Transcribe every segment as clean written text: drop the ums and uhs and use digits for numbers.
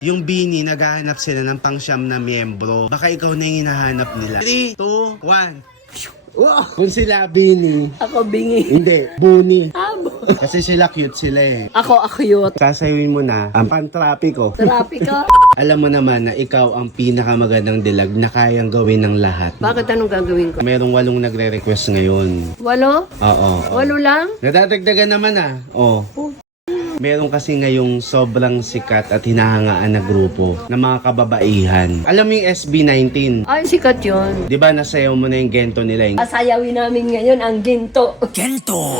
Yung Bini, naghahanap sila ng pangsyam na miyembro. Baka ikaw na yung hinahanap nila. 3, 2, 1. Wow! Kung sila Bini. Ako bingi. Hindi, Buni. Abo. Kasi sila cute sila eh. Ako akyot. Sasayawin mo na ang pantrapiko. Terapi ka. Alam mo naman na ikaw ang pinakamagandang dilag na kayang gawin ng lahat. Bakit anong gagawin ko? Merong 8 nagre-request ngayon. 8? Oo. 8 lang? Nadadagdagan naman ah. Oh. Meron kasi ngayong sobrang sikat at hinahangaan na grupo ng mga kababaihan. Alam mo yung SB19? Ay, sikat yun. Di ba nasayaw mo na yung gento nila? Yung... Asayawin namin ngayon ang ginto.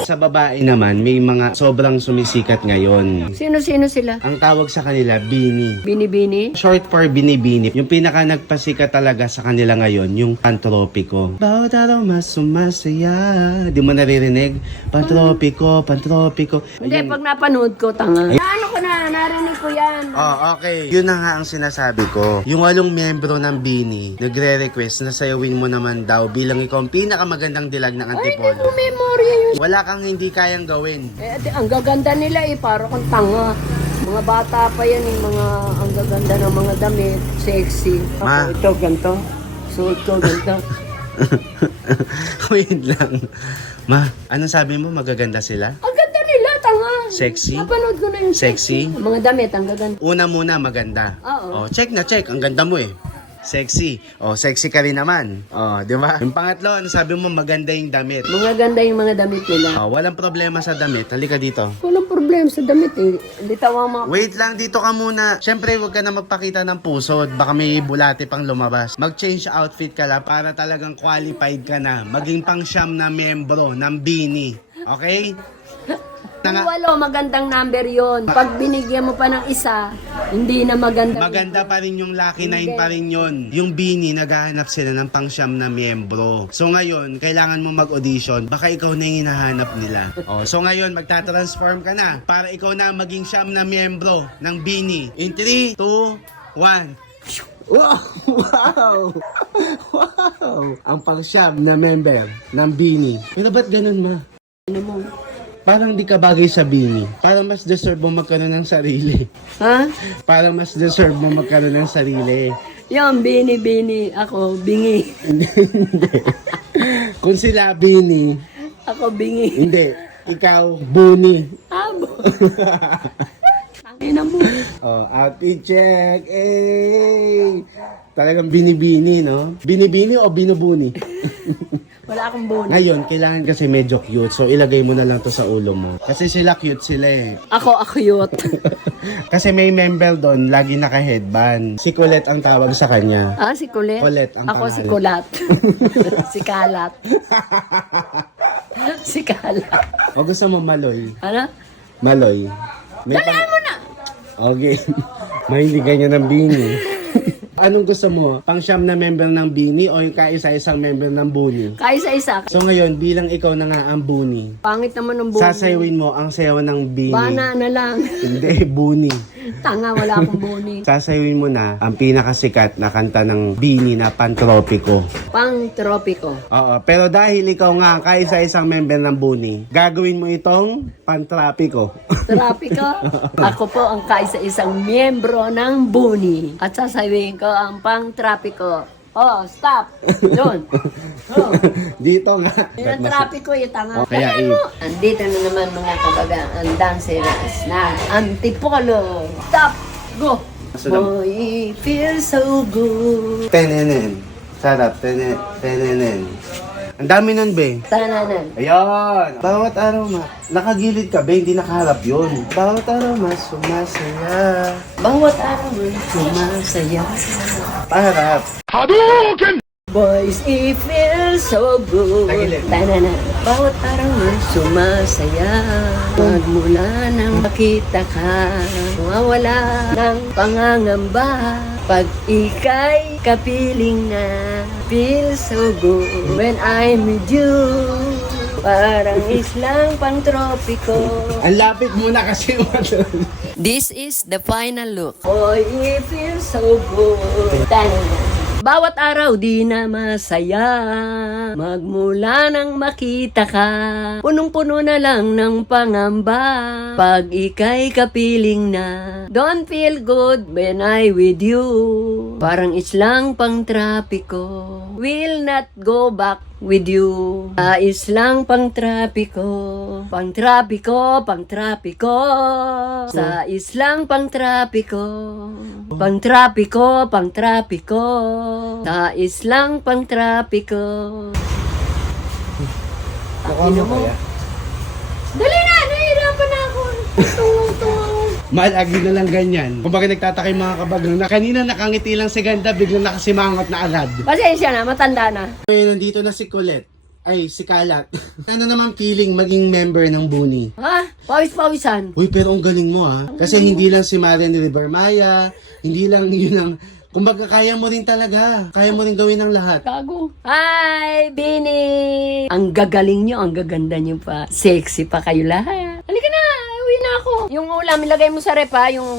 Sa babae naman, may mga sobrang sumisikat ngayon. Sino-sino sila? Ang tawag sa kanila, Bini. Bini-bini? Short for Bini-Bini. Yung pinaka nagpasikat talaga sa kanila ngayon, yung pantropiko. Bawat araw mas sumasaya. Di mo naririnig? Pantropiko, pantropiko. Hindi, Ayan. pag napanood ko, tanga. Ano ko na, narinig ko yan. Oh, okay. Yun na nga ang sinasabi ko. Yung 8 miyembro ng Bini, nagre-request na sayawin mo naman daw bilang ikaw ang pinakamagandang dilag ng Ay, hindi Antipolo. ko memorya yun. Wala kang hindi kayang gawin. Eh, ang gaganda nila eh, para kang tanga. Mga bata pa yan eh, ang gaganda ng mga damit, sexy. Ma. Ako, ito, ganito. Suot ko, ganito. Wait lang. Ma, anong sabi mo? Magaganda sila? Ang ganda nila, tanga. Sexy? Napanood ko na yung Sexy? Mga damit, ang gaganda. Una muna, maganda. Oo. Oh, check na check. Ang ganda mo eh. Sexy. Oh, sexy ka rin naman. Oh, di ba? Yung pangatlo, ano sabi mo? Maganda yung damit. Mga ganda yung mga damit nila. Oh, walang problema sa damit. Halika dito. Walang problema sa damit eh. Bitaw ang mga... Wait lang, dito ka muna. Siyempre, huwag ka na magpakita ng pusod. Baka may bulate pang lumabas. Mag-change outfit ka lang para talagang qualified ka na. Maging pang siyam na miyembro ng Bini. Okay? Yung 8, magandang number yon. Pag binigyan mo pa ng isa, hindi na maganda. Maganda pa rin yung Lucky 9 pa rin yun. Yung Bini, naghahanap sila ng pangsyam na miyembro. So ngayon, kailangan mo mag-audition. Baka ikaw na yung hinahanap nila. Oh, so ngayon, magta-transform ka na para ikaw na maging siyam na miyembro ng Bini. In 3, 2, 1. Wow! Wow! Wow! Ang pangsyam na member ng Bini. Pero ba't ganun, ma? Ano mo? Parang di ka bagay sa Bini. Parang mas deserve mo magkaroon ng sarili. Ha? Parang mas deserve mo magkaroon ng sarili. Yung bini-bini, ako bingi. Hindi. Kung sila Bini, Ako bingi. hindi. Ikaw, Buni. Abo. Tangina mo. Oh, outfit check. Eh. Talagang Bini-Bini, no? Bini-Bini o Binubuni? Wala akong bonus. Ngayon, kailangan kasi medyo cute. So, ilagay mo na lang to sa ulo mo. Kasi sila cute sila eh. Ako akyot. Kasi may member doon, lagi naka-headband. Si Colette ang tawag sa kanya. Ah, si Colette? Colette ang Ako si pangalan. Kulat. Si Kalat. Si Kalat. O gusto mo Maloy? Ano? Maloy. Dalihan mo na! Okay. Mahilig ka niya ng Bini. Anong gusto mo? Pang-siyam na member ng Bini o yung kaisa-isang member ng Buni? Kaisa-isa. So ngayon, bilang ikaw na nga ang Buni, Pangit naman ng bonus. sasayawin mo ang sayaw ng Bini. Bana na lang. Hindi, Buni. Tanga, wala akong boni. Sasayawin mo na ang pinakasikat na kanta ng Bini na Pantropiko. Pang tropiko. Oo, pero dahil ikaw nga ang kaisa-isang member ng Buni, gagawin mo itong Pantropiko. Tropiko. Ako po ang kaisa-isang miyembro ng Buni. At sasabihin ko ang pang tropiko. Oh, stop. Doon. Oh. Dito nga. Yung trapiko, yung tanga. Kaya Kaya mo. Andito na naman mga kabaga, ang dancers na Antipolo. Stop. Go. Boy, it feels so good. Tenenen. Sarap. Tenenen. Ang dami nun, be. Tananan. Ayun. Bawat araw, nakagilid ka, be. Hindi nakaharap yun. Bawat araw, mas sumasaya. Bawat araw mo, sumasaya. Paharap. Boys, it feels so good. Tagilid. Tananan. Bawat araw mo, sumasaya. Magmula nang makita ka, mawawala ng pangangamba. Pag ika'y kapiling na, feel so good when I'm with you. Parang islang pang tropiko. Ang lapit muna kasi This is the final look. Boy, it feels so good. Tananan. Bawat araw di na masaya, magmula nang makita ka, punong-puno na lang ng pangamba, pag ika'y kapiling na. Don't feel good when I with you, parang islang pang trapiko, will not go back with you. Islang pang trapiko, pang trapiko, pang trapiko. Sa islang pang trapiko, pang trapiko, pang trapiko. Sa islang pang trapiko. Mukha mo kaya? Dali na, nahihirapan na ako. Tungong-tungong. Malagi na lang ganyan. Kung bakit nagtataka yung mga kabagang na kanina nakangiti lang si Ganda, biglang nakasimangot na agad. Pasensya na, matanda na. Ngayon, nandito na si Colette. Ay, si Kalat. Ano naman feeling maging member ng Buni? Ha? Pawis-pawisan. Uy, pero ang galing mo ha. Kasi hindi lang si Marian Rivermaya, hindi lang yun ang... Kumbaga, kaya mo rin talaga. Kaya mo rin gawin ang lahat. Gago. Hi, Bini! Ang gagaling nyo, ang gaganda nyo pa. Sexy pa kayo lahat. Halika na, uwi na ako. Yung ulam, ilagay mo sa rep ha, yung